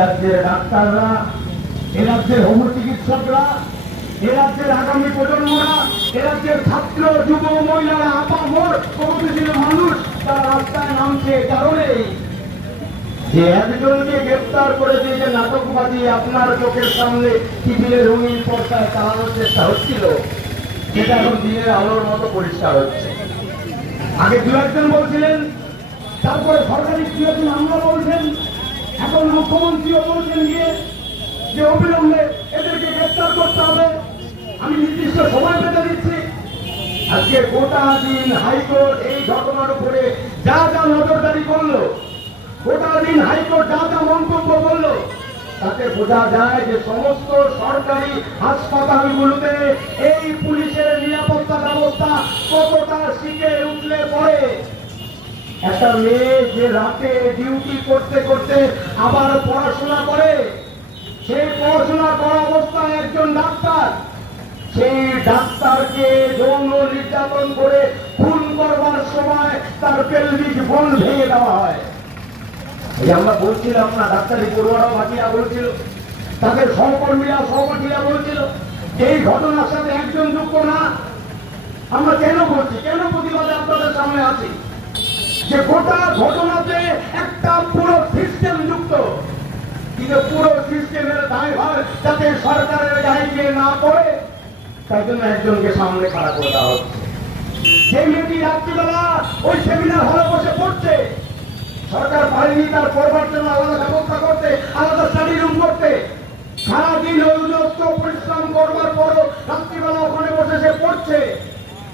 রাজ্যের ডাক্তাররা, এ রাজ্যের হোম চিকিৎসকরা এ রাজ্যের আগামী প্রজন্মরা, এ রাজ্যের ছাত্র, যুব, মহিলারা আপামর প্রগতিশীল মানুষ তারা রাস্তায় নামছে এ কারণেই যে একজনকে গ্রেপ্তার করে দিয়ে যে নাটকবাদী আপনার চোখের সামনে টিভির রঙিন পর্দায় চালানোর চেষ্টা হচ্ছিল, সেটা এখন দিনের আলোর মতো পরিষ্কার হচ্ছে। আগে দু একজন বলছিলেন, তারপরে সরকারি দু একজন আমরা বলছেন এখন মুখ্যমন্ত্রীও বলছেন গিয়ে যে অবিলম্বে এদেরকে গ্রেপ্তার করতে হবে, আমি নির্দিষ্ট সময় পেতে দিচ্ছি। আজকে গোটা দিন হাইকোর্ট এই ঘটনার উপরে যা যা নজরদারি করল, গোটা দিন হাইকোর্ট যা যা মন্তব্য করল, তাতে বোঝা যায় যে সমস্ত সরকারি হাসপাতালগুলোতে এই পুলিশের নিরাপত্তা ব্যবস্থা কতটা একটা মেয়ে যে রাতে ডিউটি করতে করতে আবার পড়াশোনা করে সেই পড়াশোনা করা অবস্থায় একজন ডাক্তার। সেই ডাক্তারকে যৌন নির্যাতন করে খুন করবার সময় তার পেলভিক বোন ভেঙে দেওয়া হয়। এই আমরা বলছিলাম না, ডাক্তারি পড়ুয়ারাও বাকিরা বলছিল, তাদের সহকর্মীরা সহপাঠীরা বলছিল, এই ঘটনার সাথে একজন যুক্ত না। আমরা কেন বলছি? কেন প্রতিবাদে আপনাদের সামনে আছি? যে গোটা ঘটনাতে একটা পুরো সিস্টেম যুক্ত। কিন্তু পুরো সিস্টেমের দায়ভার যাতে সরকারের গায়ে গিয়ে না পড়ে তাই জন্য একজনকে সামনে খাড়া করে দেওয়া হচ্ছে। যে মেয়েটি রাত্রিবেলা ওই সেমিনার হলে বসে পড়ছে, সরকার পারেনি তার পড়বার জন্য আলাদা ব্যবস্থা করতে, আলাদা স্টাডি রুম করতে। সারাদিন অযুক্ত পরিশ্রম করবার পরও রাত্রিবেলা ওখানে বসে সে পড়ছে।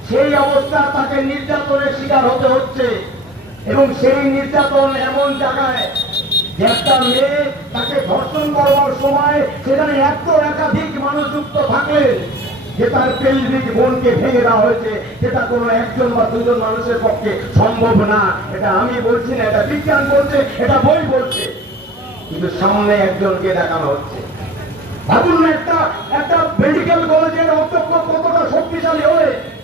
সেই অবস্থা তাকে নির্যাতনের শিকার হতে হচ্ছে। এবং সেই নির্যাতন এমন জায়গায় যে একটা মেয়ে তাকে ধর্ষণ করবার সময় সেখানে এত একাধিক মানুষ যুক্ত যে তার পেলভিক বোনকে ভেঙে দেওয়া হয়েছে। যেটা কোনো একজন বা দুজন মানুষের পক্ষে সম্ভব না। এটা আমি বলছি না, এটা বিজ্ঞান বলছে, এটা বই বলছে। কিন্তু সামনে একজনকে দেখানো হচ্ছে। ভাবুন একটা একটা মেডিকেল কলেজের অধ্যক্ষ কতটা শক্তিশালী হলে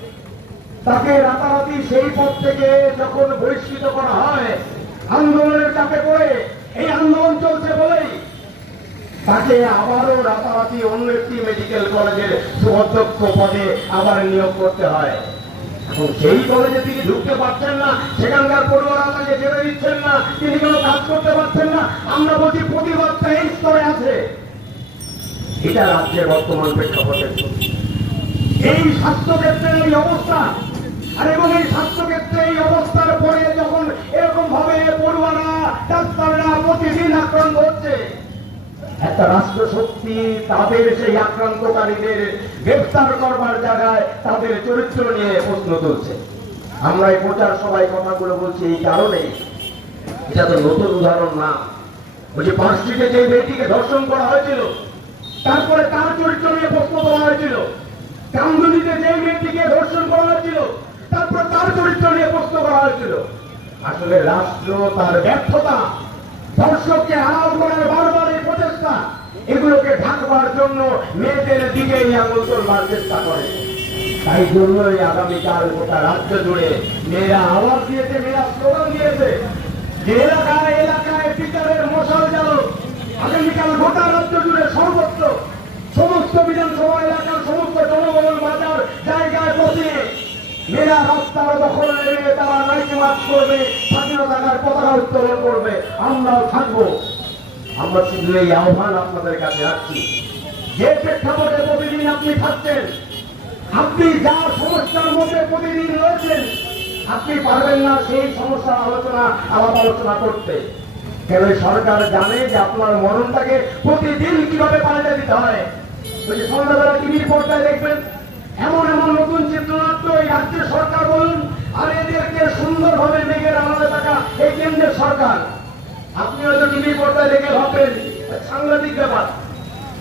তাকে রাতারাতি সেই পদ থেকে যখন বহিষ্কৃত করা হয়, আন্দোলনের চাপে পড়ে, এই আন্দোলন চলছে বলেই তাকে আবারও রাতারাতি অন্য একটি মেডিকেল কলেজের অধ্যক্ষ পদে আবার নিয়োগ করতে হয় এখন সেই কলেজে তিনি ঢুকতে পারছেন না, সেখানকার পড়ুয়ারা তাকে যেতে দিচ্ছেন না, তিনি কোনো কাজ করতে পারছেন না, আমরা বলছি প্রতিবাদটা এই স্তরে আছে এটা রাজ্যের বর্তমান প্রেক্ষাপটের। এই স্বাস্থ্যক্ষেত্রের এই অবস্থা আর এবং এই স্বাস্থ্যক্ষেত্রে এই অবস্থার পরে যখন এরকম ভাবে পড়ুয়ারা ডাক্তাররা প্রতিদিন আক্রান্ত হচ্ছে একটা রাষ্ট্র শক্তি তাদের সেই আক্রান্তকারীদের গ্রেফতার করবার জায়গায় তাদের চরিত্র নিয়ে প্রশ্ন তুলছে। আমরা এই প্রচার সবাই কথাগুলো বলছি এই কারণে এটা তো নতুন উদাহরণ না। বলছি পাঁচটিতে যে মেয়েটিকে ধর্ষণ করা হয়েছিল, তারপরে তার চরিত্র নিয়ে প্রশ্ন করা হয়েছিল। কামদুনিতে যে মেয়েটিকে ধর্ষণ করা হয়েছিল তারপর তার চরিত্র নিয়ে প্রশ্ন করা হয়েছিল। আসলে রাষ্ট্র তার ব্যর্থতা আড়াল করার বারবার এই প্রচেষ্টা, এগুলোকে ঢাকবার জন্য মেয়েদের দিকে এই আঙুল তোলবার চেষ্টা করে। তাই জন্যই আগামীকাল গোটা রাজ্য জুড়ে মেয়েরা আওয়াজ দিয়েছে, মেয়েরা স্লোগান দিয়েছে যে এলাকায় এলাকায় বিচারের মশাল গেল আগামীকাল গোটা রাজ্য জুড়ে সর্বত্র, সমস্ত বিধানসভা এলাকার সমস্ত জনবল বাজার জায়গায় বসে নেবে তারা নাইটি মার্চ করবে পতাকা উত্তোলন করবে। আমরাও থাকব। আমরা শুধু এই আহ্বান আপনাদের কাছে রাখছি। যে প্রেক্ষাপটে প্রতিদিন আপনি আপনি যা সমস্যার মধ্যে প্রতিদিন রয়েছেন, আপনি পারবেন না সেই সমস্যার আলোচনা, আলাপ আলোচনা করতে। কেন সরকার জানে যে আপনার মরণটাকে প্রতিদিন কীভাবে পাল্টে দিতে হয়? সন্ধ্যাবেলা টিভির পর্দায় দেখবেন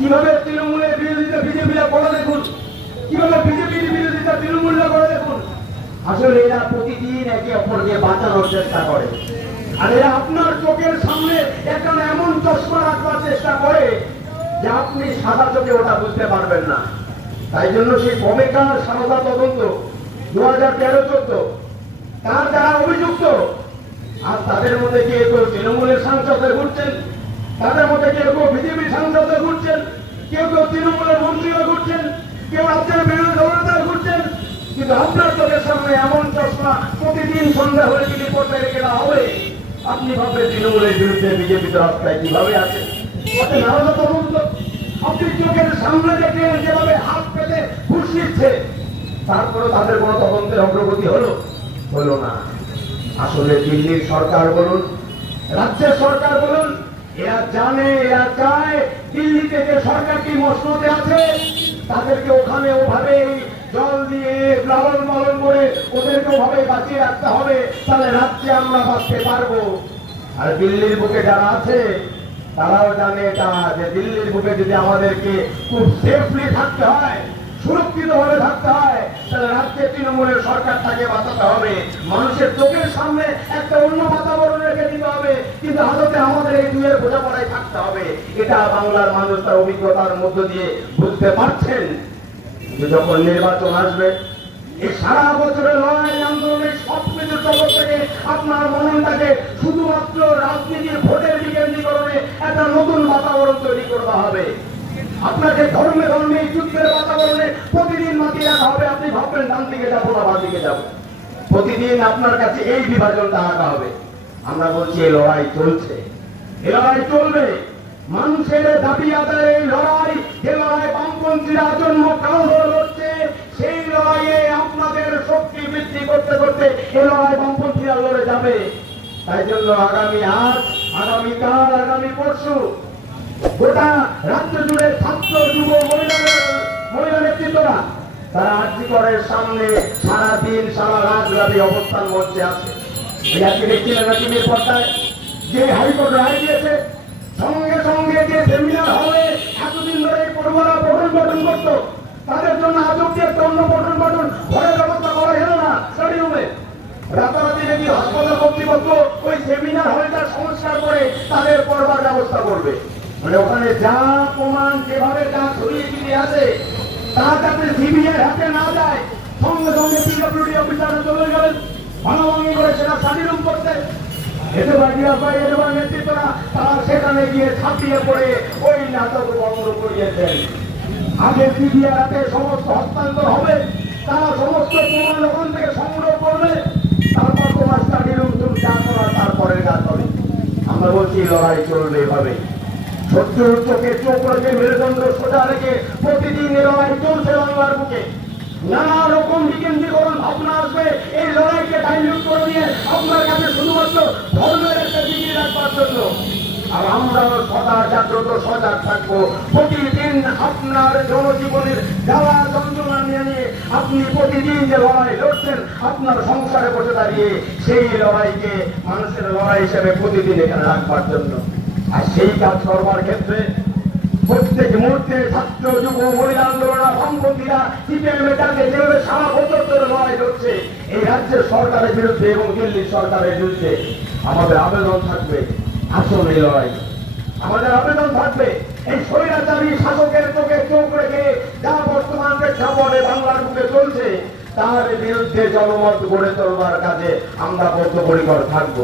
কীভাবে তৃণমূলের বিরোধিতা বিজেপিরা করে দেখুন? কীভাবে বিজেপির বিরোধিতা তৃণমূলরা করে দেখুন? আসলে এরা প্রতিদিন একে অপরকে বাঁচানোর চেষ্টা করে। আর এরা আপনার চোখের সামনে একটা এমন চশমা রাখবার চেষ্টা করে যে আপনি সাদা চোখে ওটা বুঝতে পারবেন না। তাই জন্য সেই কমেকার সারদা তদন্ত দু হাজার তেরো চোদ্দ, তার যারা অভিযুক্ত। আর তাদের মধ্যে কে কেউ তৃণমূলের সাংসদ ঘুরছেন তাদের মধ্যে কেউ বিজেপি সাংসদে ঘুরছেন, কেউ কেউ তৃণমূলের মন্ত্রীরা ঘুরছেন, কেউ রাজ্যের বিরোধী ঘুরছেন, কিন্তু আপনার চোখের সামনে এমন চশমা প্রতিদিন সন্ধ্যা হলে যদি পড়তে রেখে দেওয়া হবে আপনি ভাববেন তৃণমূলের বিরুদ্ধে বিজেপিতে রাস্তায় কীভাবে আছে? আপনি চোখের সামনে দেখে যেভাবে হাত পেতে ঘুষ নিচ্ছে তারপরে তাদের কোনো তদন্তের অগ্রগতি হলো? হলো না। আসলে দিল্লির সরকার বলুন, রাজ্যের সরকার বলুন এরা জানে, এরা চায়, দিল্লিতে যে সরকারটি মসনদে আছে, তাদেরকে ওখানে ওভাবে জল দিয়ে লালন পালন করে ওদেরকে ওভাবে বাঁচিয়ে রাখতে হবে, তাহলে রাজ্যে আমরা বাঁচতে পারব। আর দিল্লির বুকে যারা আছে, তারাও জানে এটা, যে দিল্লির বুকে যদি আমাদেরকে খুব সেফলি থাকতে হয় সুরক্ষিত ভাবে থাকতে হয়, তাহলে রাজ্যে তৃণমূলের সরকারটাকে বাঁচাতে হবে। মানুষের চোখের সামনে একটা অন্য বাতাবরণ রেখে দিতে হবে, কিন্তু আদতে আমাদের এই দুয়ের বোঝাপড়ায় থাকতে হবে। এটা বাংলার মানুষ তার অভিজ্ঞতার মধ্য দিয়ে বুঝতে পারছেন যখন নির্বাচন আসবে এই সারা বছরের লড়াই আন্দোলনের সব কিছু জগৎ থেকে আপনার মননটাকে শুধুমাত্র রাজনীতির ভোটের বিকেন্দ্রীকরণে একটা নতুন বাতাবরণ তৈরি করতে হবে। আপনাকে ধর্মে ধর্মে, যুদ্ধের বাতাবরণে প্রতিদিন মাতিয়ে রাখা হবে, আপনি ভাববেন ডান দিকে যাব না বাঁ দিকে যাব। প্রতিদিন আপনার কাছে এই বিভাজনটা আঁকা হবে। আমরা বলছি এই লড়াই চলছে। এই লড়াই চলবে। মানুষের দাবি আদায়ের এই লড়াই, যে লড়াই বামপন্থীরা জন্ম কাল লড়ছে সেই লড়াইয়ে আপনাদের শক্তি বৃদ্ধি করতে করতে এই লড়াই বামপন্থীরা লড়ে যাবে। তাই জন্য আগামী আজ, আগামীকাল, আগামী পরশু গোটা রাজ্য জুড়ে ছাত্র যুব মহিলাদের মহিলা নেতৃত্বরা, তারা আর্জি করের সামনে সারা দিন সারা রাত অবস্থান মঞ্চে আছে আজকে দেখছিলেন পর্দায়। যে হাইকোর্ট রায় দিয়েছে, সঙ্গে সঙ্গে যে সেমিনার হবে, এতদিন ধরে পড়ুয়ারা করতো। তাদের জন্য আজ অব্দি একটা অন্য পঠন পাঠন ঘরের ব্যবস্থা করা গেল না স্টাডি রুমে রাতারাতি নাকি হাসপাতাল কর্তৃপক্ষ ওই সেমিনার হলটা সংস্কার করে তাদের পড়বার ব্যবস্থা করবে। মানে ওখানে যা প্রমাণ যেভাবে যা ছড়িয়ে ছিটিয়ে আছে, তা যাতে সিবিআই হাতে না যায়, সঙ্গে সঙ্গে অফিসারে চলে গেলেন, ভাঙাভাঙি করে সেটা স্টাডি করতে। এতে বাগিয়া পাই তারা সেখানে গিয়ে ছাপিয়ে পড়ে, ওই নাটক বন্ধ করিয়েছেন। আগে সিবিআই হাতে সমস্ত হস্তান্তর হবে তারা সমস্ত প্রমাণ ওখান থেকে সংগ্রহ করবে তারপর তোমার স্টাডি রুম তুমি যা করার তারপরের কাজ হবে আমরা বলছি লড়াই চলবে এভাবে শত্রুর চোখে চোখ রেখে মেরুদণ্ড সোজা রেখে প্রতিদিন চলছে বাংলার বুকে। নানা রকম বিকেন্দ্রীকরণ ভাবনা আসবে। এই লড়াইকে করে দিয়ে আপনার কাছে শুধুমাত্র ধর্মের একটা রাখবার জন্য। আর আমরাও সদা জাগ্রত, সজাগ থাকব। প্রতিদিন আপনার জনজীবনের জ্বালা যন্ত্রণা নিয়ে নিয়ে আপনি প্রতিদিন যে লড়াই লড়ছেন, আপনার সংসারে বসে দাঁড়িয়ে সেই লড়াইকে মানুষের লড়াই হিসেবে প্রতিদিন এখানে রাখবার জন্য। আর সেই কাজ করবার ক্ষেত্রে প্রত্যেক মুহূর্তে ছাত্র, যুব, মহিলা আন্দোলন বামপন্থীরা সিপিএম যেভাবে সারা বছর ধরে লড়াই করছে এই রাজ্যের সরকারের বিরুদ্ধে এবং দিল্লির সরকারের বিরুদ্ধে আমাদের আবেদন থাকবে আসল এই লড়াই। আমাদের আবেদন থাকবে এই স্বৈরাচারী শাসকের চোখে চোখ রেখে যা বর্তমান প্রেক্ষাপটে বাংলার বুকে চলছে, তার বিরুদ্ধে জনমত গড়ে তোলবার কাজে আমরা বদ্ধপরিকর থাকব।